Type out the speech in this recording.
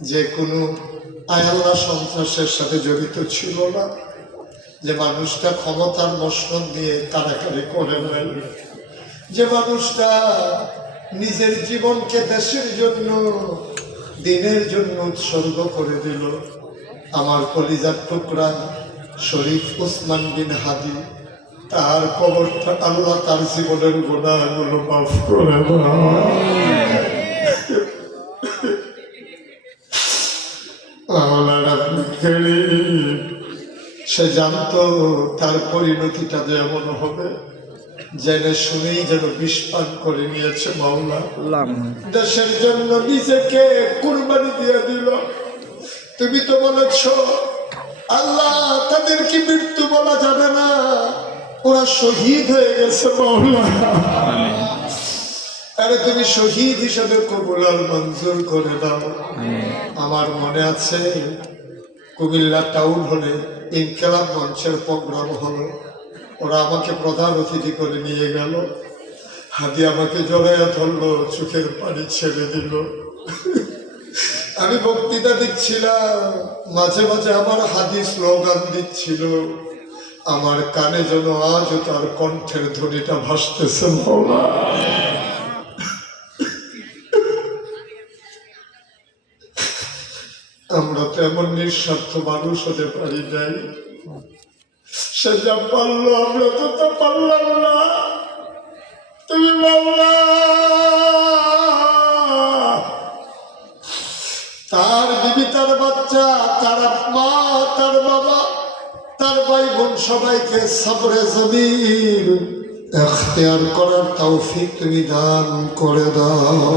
যে কোনো আয়াল্লাহ সন্ত্রাসের সাথে জড়িত ছিল না, যে মানুষটা ক্ষমতার মসনদ দিয়ে কারাকারি করে নেন, যে মানুষটা নিজের জীবনকে দেশের জন্য দিনের জন্য উৎসর্গ করে দিল, আমার কলিজার টুকরা শরীফ ওসমান বিন হাদি, তার কবরটা আল্লাহ তার জীবনের গুনাহগুলো মাফ করে দাও। সে জানতো তার পরিণতিটা যেমন হবে, জেনে শুনেই যেন বিষ পান করে নিয়েছে মাওলা। দেশের জন্য নিজেকে কুরবানি দিয়ে দিল। তুমি তো বলেছ আল্লাহ তাদের কি মৃত্যু বলা যাবে না, ওরা শহীদ হয়ে গেছে মাওলা। আরে তুমি শহীদ হিসেবে কবুল আর মঞ্জুর করে দাও। আমার মনে আছে কুমিল্লা টাউন হলে ইনকিলাব মঞ্চের প্রোগ্রাম হলো, ওরা আমাকে প্রধান অতিথি করে নিয়ে গেল। হাদি আমাকে জড়াইয়া ধরলো, চোখের পানি ছেড়ে দিল। আমি বক্তৃতা দিচ্ছিলাম, মাঝে মাঝে আমার হাদি স্লোগান দিচ্ছিল, আমার কানে যেন আজও তার কণ্ঠের ধ্বনিটা ভাসতেছে মাওলা। আমরা তো এমন নিঃস্বার্থ মানুষ হতে পারি নাই। সে যা পারলো আমরা তো তা পারলাম না। তুমি মাওলা তার বিবি, তার বাচ্চা, তার মা, তার বাবা, তার ভাই বোন সবাইকে সবরে জমির ইখতিয়ার করার তৌফিক তুমি দান করে দাও।